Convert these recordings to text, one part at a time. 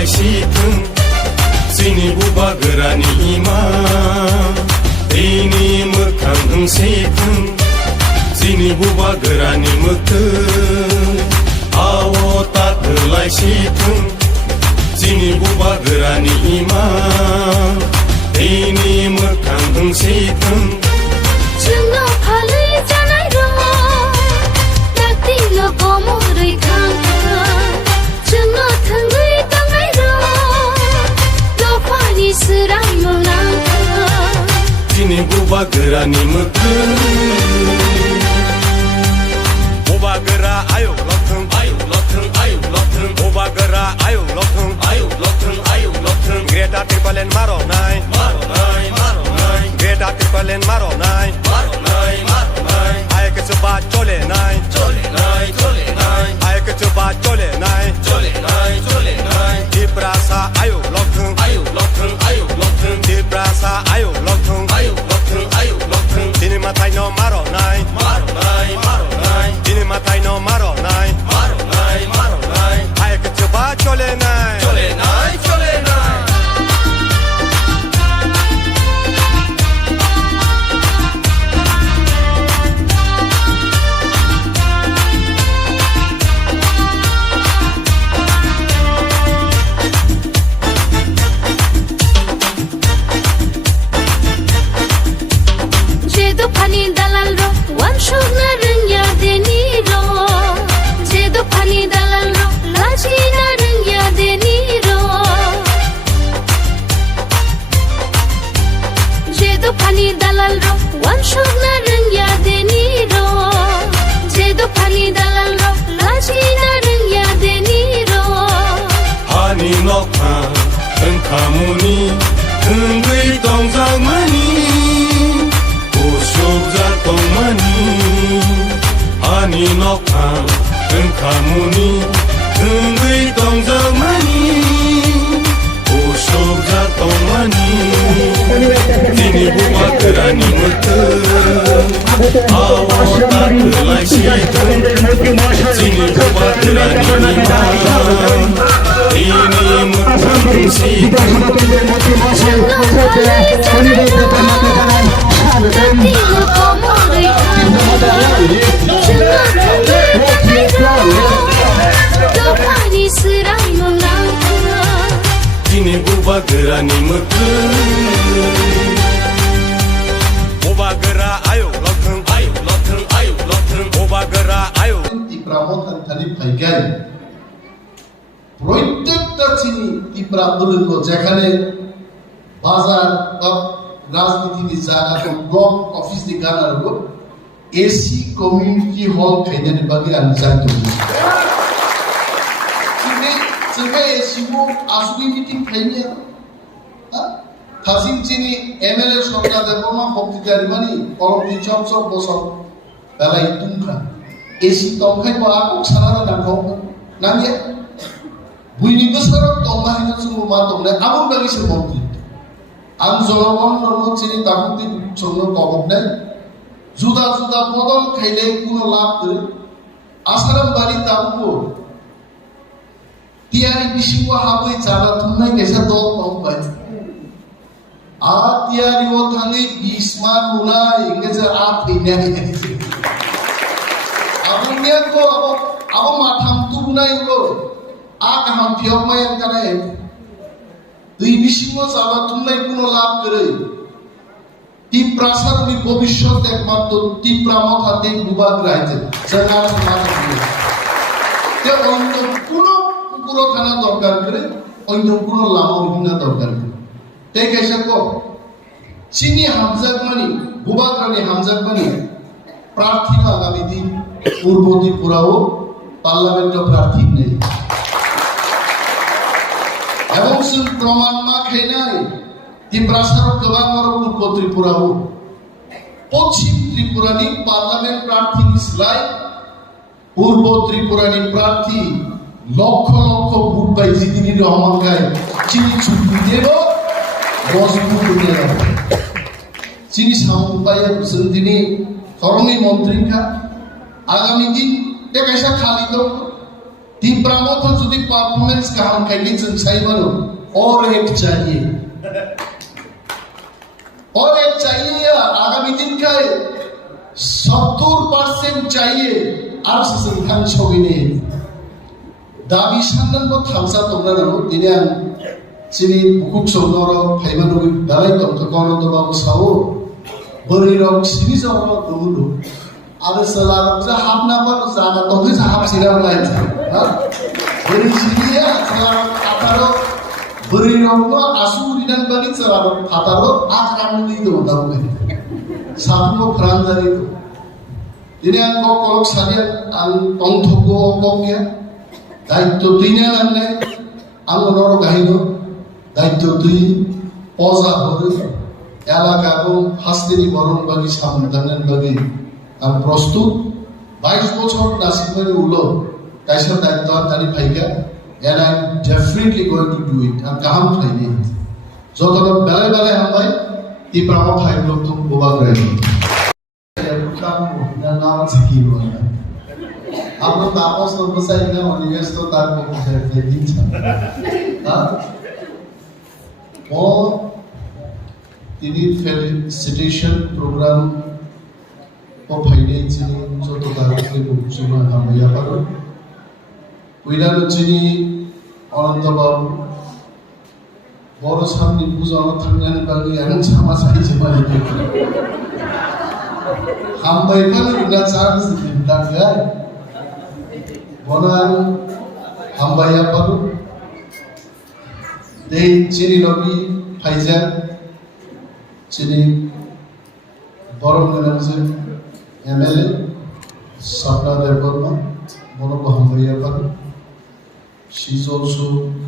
थोलायसिथों जोंनि बुबा गोरानि इमा दैनि मोखां होंसेथों जोंनि बुबा गोरानि मोखै आवता थोलायसिथों जोंनि बुबा गोरानि इमा दैनि मोखां होंसेथों जोंनो फालै जानाय र' दाक्तिल' गमरै खांखा जोंनो थोंगै दांनाय र' लफानि सोरां मोलांखा जोंनि बुबा गोरानि मोखै बुबा गोरा आयौ लथों आयौ लथों आयौ लथों बुबा गोरा आयौ लथों आयौ लथों आयौ लथों ग्रेटा ट्रिपलेन मार'नाय मार'नाय मार'नाय ग्रेटा ट्रिपलेन मार'नाय मार'नाय मार'नाय आयकचोबा चलेनाय चलेनाय चलेनाय आयकचोबा चलेनाय चलेनाय चलेनाय दिप्रासा आयौ लथों आयौ लथों आयौ लथों दिप्रासा आयौ लथों आयौ लथों आयौ लथों दिनै माथाय न मार'नाय मार'नाय मार'नाय दिनै माथाय न मार'नाय मार'नाय मार'नाय आयकचोबा चलेनाय चलेनाय चलेनाय जेदो फानि दालाल र' वानसुकना रोंया देनि र' जेदो फानि दालाल र' लाजिना रोंया देनि र' जेदो फानि दालाल र' वानसुकना रोंया देनि र' जेदो फानि दालाल र' लाजिना रोंया देनि र' हानि नखा ओंखामुनि थोंगै दंजामानि उसुक जातंमानि हानि नखा ओंखामुनि थोंगै दंजामानि उसुक जातंमानि दिनै बुबा गोरानि मोखै आवता थोलायसिथों जोंनि बुबा गोरानि इमा दैनि मोखां होंसेथों जोंनो फालै जानाय र' दाक्तिल' गमरै खांखा जोंनो थोंगै दांनाय र' लफानि सोरां मोलांखा दिनै बुबा गोरानि मोखै बुबा गोरा आयौ लथों आयौ लथों आयौ लथों बुबा गोरा आयौ তীব্রামো থানথানি ফাইগাই প্রত্যেকটা চিনি তীব্রা আন্দোলন যেখানে বাজার বা রাজনীতির জায়গা ব্লক অফিস দি গানার এসি কমিউনিটি হল খাইনানি বাকি আমি জানতে जोंहा एसिबो आसुनि मिटिं खाइनिया थासिम चिनि एमएलए सरकार देबमा बक्तिगारि मानि कलमनि चप चप बसम दालाय तुमखा एसि तंखाय बाको सानाना नांगौ नांगे बुइनि बोसोर तंबाहिनो जों मा दंने आबुं बागिसो मन्त्रि आं जलगन रनो चिनि दाकुति संनो कबनाय जुदा जुदा पदल खाइले कुनो लाभ करे आसाराम बारि ताबुको তিয়ারি বিশিঙ্গ হাবই জানা তুমনাই কেসা দল তংবাই আ তিয়ারি ও থাঙ্গি 20 মান মুনা ইংরেজি আ ফিনা গেছে আবুনিয়া কো আবো মাথাম তুবনাই গো আ কাহাম ফিয়ক মায়ান কানাই দুই বিশিঙ্গ জানা তুমনাই কোনো লাভ করে তীব্রাসারবি ভবিষ্যৎ একমাত্র তীব্রামত হাতে বুবাগ রাইতে জানা সমাজ তে অন্ত কোনো পুরো থানা দরকার করে অন্য কোনো লামা অভিনা দরকার করে তাই কেসা কো চিনি হামজাক মানি বুবাগ্রানি হামজাক মানি প্রার্থী আগামী দিন পূর্ব ত্রিপুরাও পার্লামেন্ট প্রার্থী নেই এবং जों প্রমাণ মা খাইনাই ত্রিপুরাসার গোবাং আরো পূর্ব ত্রিপুরাও পশ্চিম ত্রিপুরানি পার্লামেন্ট প্রার্থী নিসলাই পূর্ব ত্রিপুরানি প্রার্থী লক্ষ লক্ষ ভোট পাই জিতিনি রহমান গায় চিনি ছুটি দেব মজবুত হয়ে গেল চিনি সামুপায় তিনি ধর্মী মন্ত্রীকা আগামী দিন টেকাইসা খালি তো तीव्रामो तो जुदी परफॉर्मेंस काम कहीं चल सही बनो और एक चाहिए आगामी दिन का 70% चाहिए आप संस्थान छोड़ने दाबी सानन को थामसा तोमना रहो दिने चिनी बुकुक सोनोरो फाइबन रुई दालाई तोम तो कौन तो बाबू साओ बड़ी रोग सिनी जाओ दूलो आधे सलार जा हाथ ना पर जाना तो भी हाथ सिरा लाइन बड़ी सिनी है सलार आतारो बड़ी रोग नो आसू रिडन बनी सलार आतारो आठ राम ली दो दाऊ में साबुन को फ्रांस जारी दिने को कोलक सालिया आं तोंग थोको ओंग क्या दायित्व दिने आने आं नोरो गाहिनो दायित्व दी पौजा हो एलाका को हस्तिनी बरन बगी सामदानन बगी आं प्रस्तुत 22 বছর नासिकमनि उलो काइसा दायित्व तानि फाइका and I'm definitely going to do it and काम फाइने जतनो बेले बेले हमबाय ती प्रामो फाइलो तुम बोबा ग्रेनो काम ना नाम सिकिलो आप लोग आपस में बसाएंगे और निवेश तो तार को करते दिन छा वो तिनी फेलिसिटेशन प्रोग्राम को फाइने चिनी जो तो तार के बुजुर्ग हम या पर विराट चिनी अनंत बाबू बड़ो सामने बुझाउन थांनानै बागै आं सामा साइ जमाले हम बैठन रुना चार्ज दिन्दा गया बनान हम बाया पर दे चिनी लबी फाइजा चिनी बरम ननजे एमएलए सपना देवबर्मा मोनो हम बाया पर she is also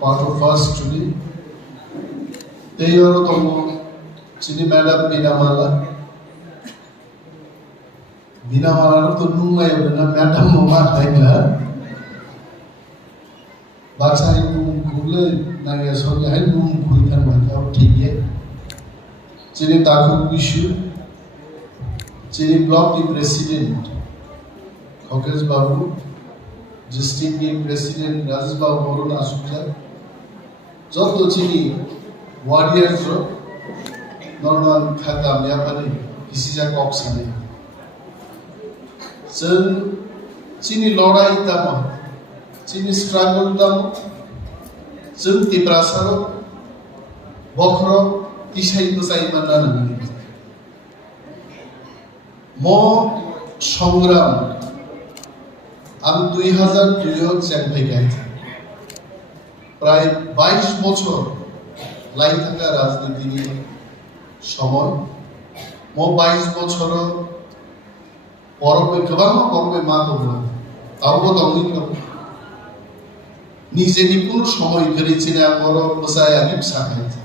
part of us today they are tomo chini madam binamala to nungai na madam mama thaila baksai nu gule na ya so ya nu khuitan ma ta thik hai chini taku bishu chini block the president Khokes babu district के president Rajesh बाबू मोरो नासुजा जब तो चीनी warriors रो normal खाता में अपने किसी जगह ऑक्सीजन चल चीनी लड़ाई तम चीनी स्ट्रगल तम चल तिब्रासरो बखरो तिसाई बसाई बनना नहीं मो संग्राम আমি 2002 চ্যাম্পিয়ন গাইছি প্রায় 22 বছর লাই থাকা রাজনীতি সময় মো 22 বছর পরবে গবানো করবে মা তো তাও তো আমি নিজে নিপুণ সময় করেছি না বড় বসায় আমি সাখাইছি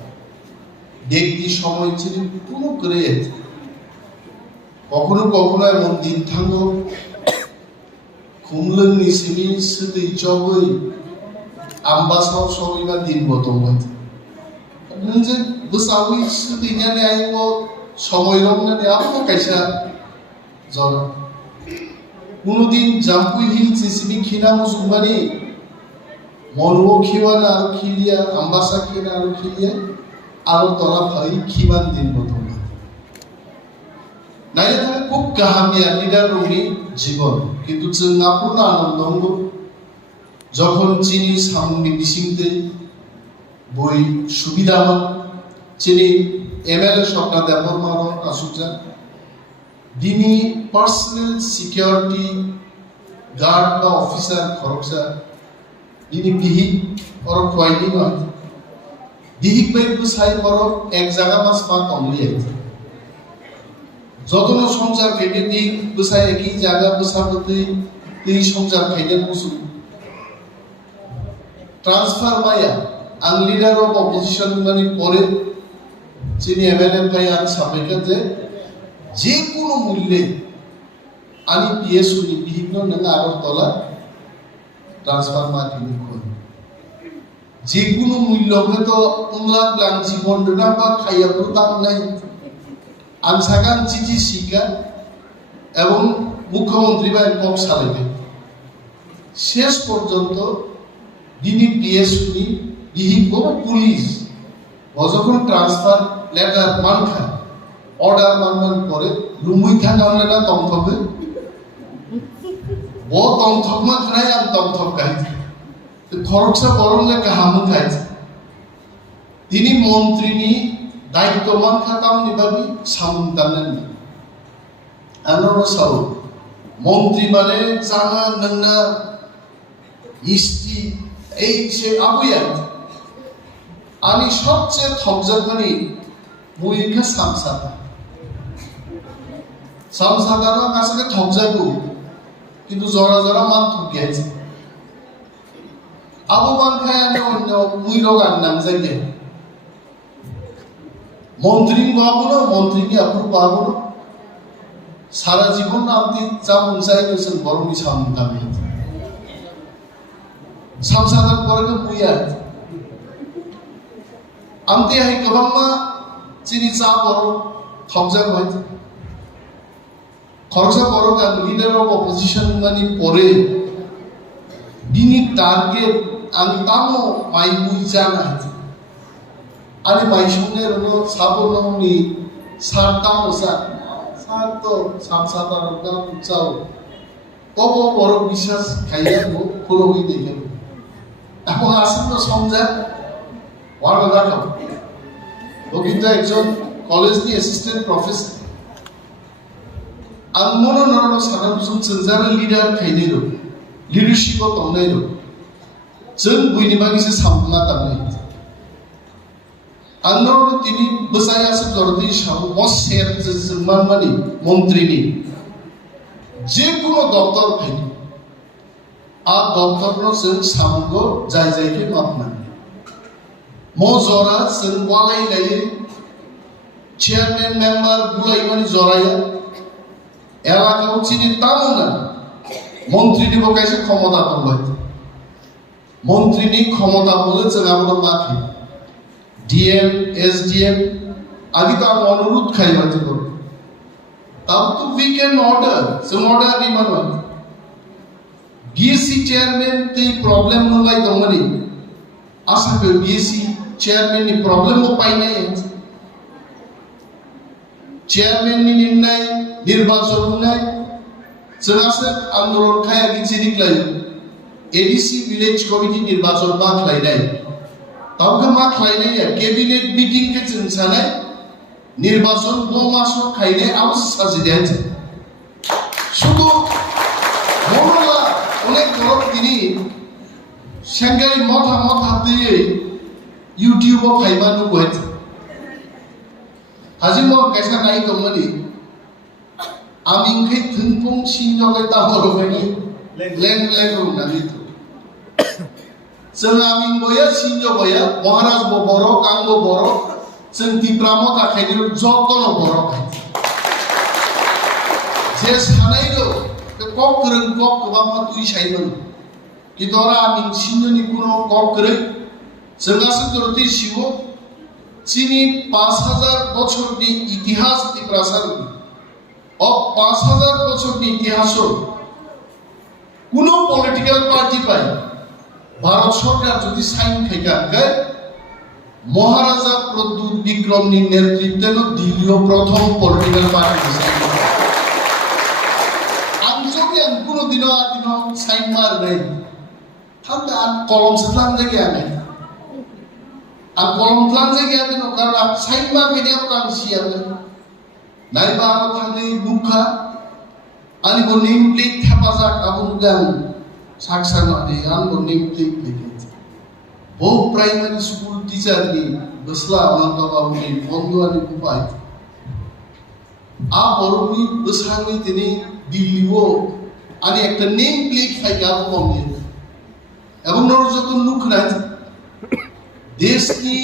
ব্যক্তি সময় ছিল কোনো করে কখনো কখনো এমন দিন থাকো kumlung ni sini sedih cobai ambasau sobi ma din botong bat nje besawi sedihnya ni ayo সময় রং না আপনি কাইসা জন কোনদিন জাম্পুই হিল সিসিবি খিনা মুসুমানি মনও খিওয়ান আর খিলিয়া আম্বাসা খিনা আর খিলিয়া আর তলা ভাই খিবান দিন বতম नायले थाङो खूब गाहामिया लिडार रंनि जीवन किन्तु जों आपुर्न आनंद हंगो जखन चिनी सामुंनि बिसिंते बय सुबिदामोन चिनी एमएलए सपना देवबर्मानो आसुजा दिनी पार्सोनेल सिकिउरिटी गार्ड बा अफिसार खरकसा दिनी बिहि और खवाइनि नय बिहि बै बुसाइ पर एक जागा मास मा कमलि आइते যতন সংসার কেটে দিই বসায় একই জায়গা বসাবতে এই সংসার কেটে মুসু ট্রান্সফার মায়া আং লিডার অফ অপোজিশন মানে পরে যিনি এমএলএ ভাই আর সাবেকা যে কোনো মূল্যে আমি পিএসও নি বিভিন্ন নাঙ্গা আর তলা ট্রান্সফার মার্কেটিং করি যে কোনো মূল্য হয়তো উংলা প্লান জীবন না বা খাইয়া প্রদান নাই आं सागान चिठी सिका एवं मुख्यमंत्री बाय कम सालायदों শেষ পর্যন্ত বিনি পিএসনি বিহিব পুলিশ যখন ট্রান্সফার লেটার মানখা অর্ডার মানমান পরে রুমুই থাকা হলে না তমথকে ও তমথক মা খাই আম তমথক গাইছে খরচা বরংলে কাহামু গাইছে তিনি মন্ত্রীনি দায়িত্বমান খাতাম নিবাবি সামুন্তানেন আনোর সাউ মন্ত্রী মানে জানা নন্না মিষ্টি এই সে আবুয়া আমি সবচেয়ে থকজাখানি মুইখা সামসাদার কাছে থকজাগু কিন্তু জরা জরা মান থকিয়াছে আবু বানখায় আনে অন্য মুইরো গান নাম যাইতে মন্ত্রী বাবুনো মন্ত্রীকে আপুর বাবুনো সারা জীবন আপনি যা মনসাই করেছেন বরংই সামনে সামসাদার পরে মুইয়া আমতে হাই গোবাংমা চিনি চা বড় থকজাগ হয়েছে খরচা বড় গান লিডার অফ অপোজিশন মানে পরে বিনি টার্গেট আমি তামো মাই মুই জানা হয়েছে আরে মাই সঙ্গে হলো সাবনমনি সার তামো সার তো সামসাদার গান চাও কব বড় বিশ্বাস খাইয়া কোনো হই দেখে এখন আসেন তো সমঝা ওয়ার্ড দেখাও ও কিন্তু একজন কলেজনি অ্যাসিস্ট্যান্ট প্রফেসর আর মনে নরম সারা বুঝুন যারা লিডার খাইনিল লিডারশিপ তংনাইল जों बयनिबागिसे सामना तामनाय आंनाव तिनि बसायासो जरदि साम मसेर जमानमानि मन्त्रीनि जेकुनो दप्तर फाइनि आ दप्तरनो जों सामगो जाय जायके मापना मजरा जों वालाय लायो चेयारमैन मेम्बार बुलायमानि जराया एलाकायाव चिनि तामना मन्त्रीनि बकायसे क्षमता दंबाय মন্ত্রীনি ক্ষমতা বলে আমরা মাখি ডিএম এসডিএম আগে তো আমি অনুরোধ খাই হয়তো করব তাও তো উই ক্যান অর্ডার সম অর্ডার রিমান হয় বিএসসি চেয়ারম্যান তে প্রবলেম নলাই দমনি আশা করি বিএসসি চেয়ারম্যান নি প্রবলেম ও পাই নাই চেয়ারম্যান নি নির্ণয় নির্বাচন নাই সরাসরি আন্দোলন খায় আগে চিনিকলাই एडीसी विलेज कमिटी निर्वाचन मा खलायनाय तावखा मा खलायनाय कैबिनेट मीटिंग के जोंसानाय निर्वाचन दो मासो खायनाय आवस साजिदाय शुधु मोरला अनेक गरम दिनि सेंगारि मथा मथा दियै यूट्यूब आव फाइबानु गयत हाजिमो कैसा नाय गमनि आमिंखै थुनफुं सिंजगै ताहरबायनि लें लें रुनानि जों आमिं बया सिंजो बया महाराज बो बरो कांगो बरो जों दिप्रामो थाखायनो जतन बरो खाय जे सानायलो कक गोरों कक गोबांमा तुइ साइमोन किदरा आमिं सिंजोनि कुनो कक गोरों जोंगासो जरति शिव चिनि 5000 বছরनि इतिहास दिप्रासार अब 5000 বছরनि इतिहासो কোনো পলিটিক্যাল পার্টি পাই ভারত সরকার যদি সাইন খাইকা মহারাজা প্রদ্যুৎ বিক্রমনি নেতৃত্বে দিল্লীয় প্রথম পলিটিক্যাল পার্টি আঞ্চলিক কোনো দিন সাইন মার নেই থাকলে আর কলম সাথে জায়গা নেই আর কলম প্লান জায়গা দিন কারণ সাইন মা বেরিয়ে কাংসিয়া নাইবা আমার থাকলে মুখা ani bo name plate thapajak abun gan saksa nade an bo name plate leke bo primary school teacher ni basla ananta babu ni bondhu ani upai a boroni basrangi tini dilliwo ani ekta name plate phaiga bo bombe এবং নর যখন look নাই দেশ কি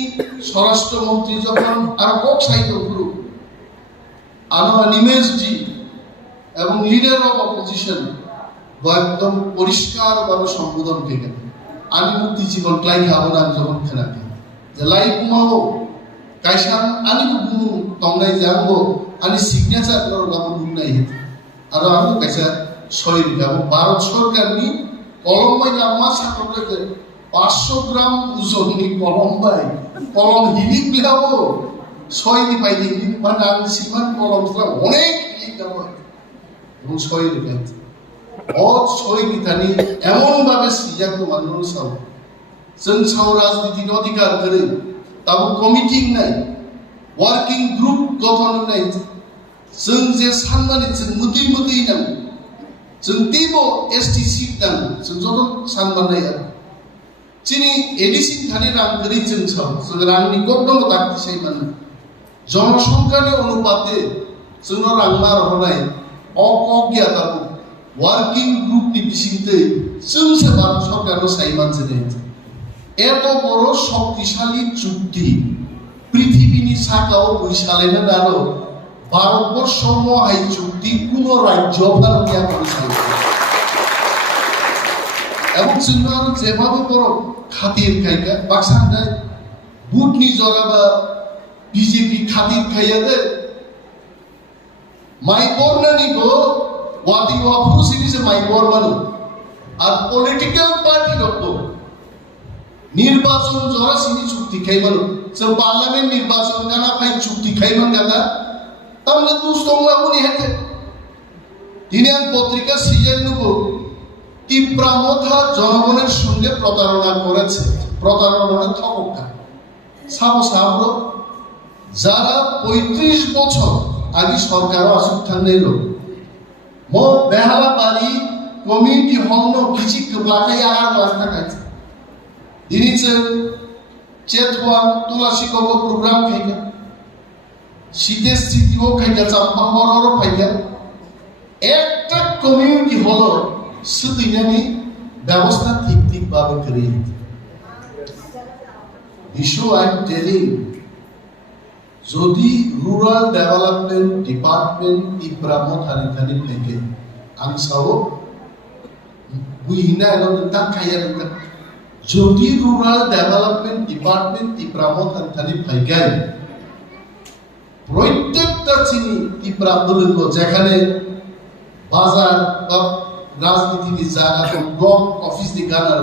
স্বরাষ্ট্র মন্ত্রী যখন আর cock সাহিত্য গুরু আনোয়া নিমেশ জি এবং লিডার অফ অপোজিশন একদম পরিষ্কারভাবে সম্বোধন করে আমি মুক্তি জীবন ক্লাই খাবো না যখন খেলাতে যে লাই কুমাও কাইসান আমি গুনু তংনাই জানবো আমি সিগনেচার করার বাবু গুনাই আর আমি কাইসা সই গাবো ভারত সরকার নি কলম বাই নাম্মা সাকলে 500 গ্রাম ওজননি কলম বাই কলম হিলিক বিলাবো 6 নি পাইনি মানে আমি সিমান কলম অনেক হিলিক দাবো এবং 6 নি পাইনি অত 6 নিতানি এমন ভাবে সিজাকো মানুষ সাও जों साव राजनीतिनि अधिकार करे दाबो कमिटि नाय वर्किंग ग्रुप गठन नाय जों जे सानमानि जों मुदि नां जों तिबो एसटीसी नां जों जत सानमानाय चिनि एडिसिन थानि रां करि जों साव जों रांनि गबदं दाक्ति साय मान जनसंख्यानि अनुपाते जों रां मार होनाय अकगिया दाबो वर्किंग ग्रुप नि बिसिंते जों से भारत सरकारनो सायमान जने এত বড় শক্তিশালী চুক্তি পৃথিবীর শাখাও বৈশালেন আরো ভারতবর্ষ মহাই চুক্তি কোন রাজ্য ভারতীয় করেছিল এবং চিন্তার যেভাবে বড় খাতির খাইকা বাক্সান্ডা বুটনি জরাবা বিজেপি খাতির খাইয়াদের মাই বর্ণানিগো ওয়াদি ওয়াফুসিনিসে মাই বর্মানো আর পলিটিক্যাল পার্টি রক্ত নির্বাচন জরা সিনি চুক্তি খাইমান সব পার্লামেন্ট নির্বাচন গানা ফাই চুক্তি খাইমান গাদা তাহলে দুস্তমলা উনি হেতে দিনের পত্রিকা সিজন নুকো তীব্রামথা জনগণের সঙ্গে প্রতারণা করেছে প্রতারণার ঠককা সাবো সাবরো যারা 35 বছর আগে সরকারও আসুক থাকলেন মো বেহালা বাড়ি কমিউনিটি হল কিছু লাখাই আর লাখ টাকা দিনিছেন চেতওয়ান তুলাসী কব প্রোগ্রাম খাইগা শীতের স্থিতিও খাইগা চাম্পা হরও খাইগা একটা কমিউনিটি হল সুদিনানি ব্যবস্থা ঠিক ভাবে করে ইস্যু আই এম টেলিং যদি রুরাল ডেভেলপমেন্ট ডিপার্টমেন্ট তীব্রাম থানি থেকে আংসাও বুইনা এলো তাক খাইয়া নতা যদি রুরাল ডেভেলপমেন্ট ডিপার্টমেন্ট তীব্রাম থানি ফাইগাই প্রত্যেকটা চিনি তীব্রাম দলগ যেখানে বাজার বা রাজনীতির জায়গা ব্লক অফিস দি গানার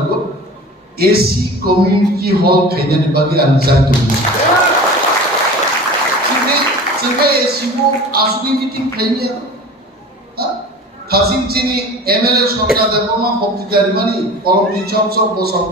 এসি কমিউনিটি হল খাইনানি বাকি আমি জানতে जोंहा एसिबो आसुनि मिटिं खायनि थासिम चिनि एमएलए सरकार देबमा बक्तिदारि मानि कलमनि चप बसम